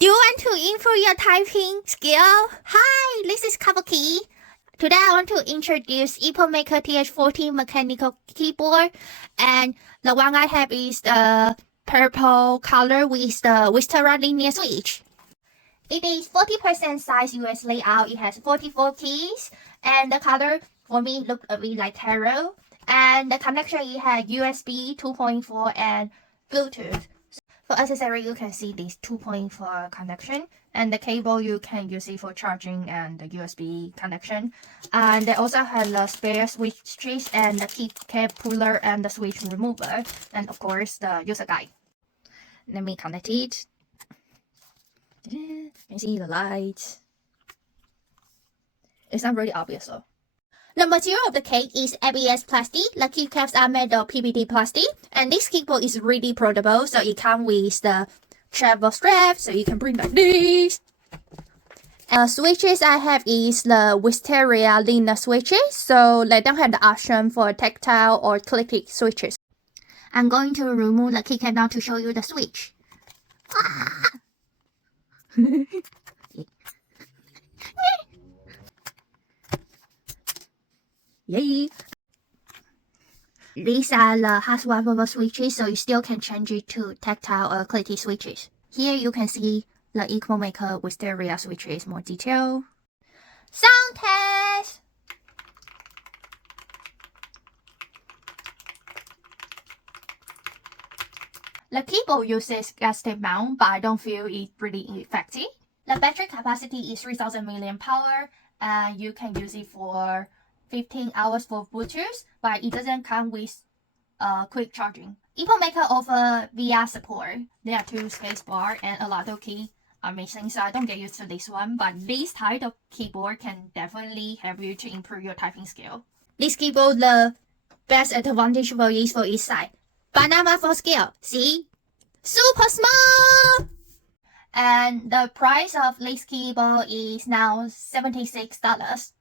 Do you want to improve your typing skill? Hi, this is Kabuki. Today I want to introduce Epomaker TH40 mechanical keyboard, and the one I have is the purple color with the Vistara linear switch. It is 40% size US layout. It has 44 keys, and the color for me looked a bit like tarot. And the connection, it had USB 2.4 and Bluetooth. For accessory, you can see this 2.4 connection, and the cable you can use it for charging and the USB connection. And they also have the spare switches and the key cap puller and the switch remover, and of course the user guide. Let me connect it. You can see the lights. It's not really obvious though. The material of the case is ABS plastic. The keycaps are made of PVD plastic, and this keyboard is really portable, so it comes with the travel strap, so you can bring like this. And switches I have is the Wisteria linear switches, so they don't have the option for tactile or click switches. I'm going to remove the keycap now to show you the switch. Yay! These are the hot swappable switches, so you still can change it to tactile or clicky switches. Here you can see the Epomaker Wisteria switches more detail. Sound test! The keyboard uses gas tape mount, but I don't feel it really effective. The battery capacity is 3000 mAh, and you can use it for 15 hours for Bluetooth, but it doesn't come with quick charging. Epomaker offers VR support. There are 2 space bar and a lot of keys are missing, so I don't get used to this one, but this type of keyboard can definitely help you to improve your typing skill. This keyboard, the best advantage for is for each side. Banana for scale, see? Super small! And the price of this keyboard is now $76.